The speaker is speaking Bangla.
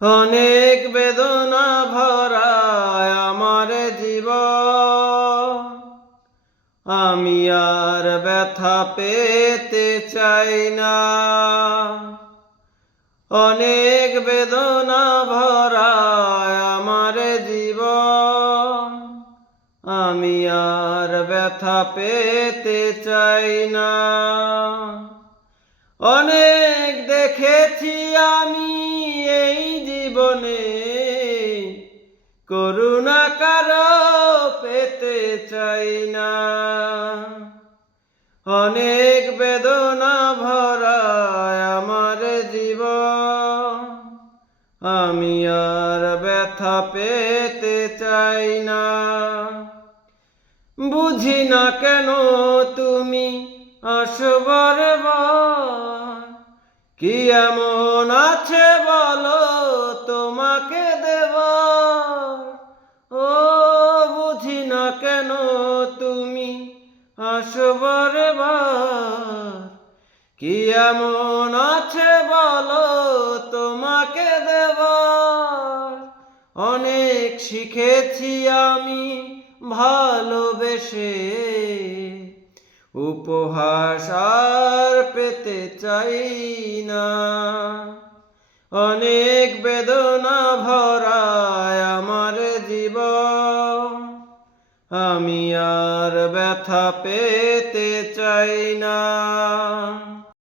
অনেক বেদনা ভরা আমার জীবন, আমি আর ব্যথা পেতে চাই না। অনেক বেদনা ভরা আমার জীবন, আমি আর ব্যথা পেতে চাই না। অনেক দেখেছি আমি এই জীবনে, করুণা কারো পেতে চাই না। অনেক বেদনা ভরা আমার জীবন, আমি আর ব্যথা পেতে চাই না। বুঝি না কেন তুমি আসো বারবার, কি এমন আছে বলো তোমাকে দেবার। ও বুঝি না কেন তুমি আসো বারবার, কি এমন আছে বলো তোমাকে দেবার। অনেক শিখেছি আমি ভালোবেসে, উপহাস আর পেতে চাই না। অনেক বেদনা ভরা আমার জীবন, আমি আর ব্যথা পেতে চাই না।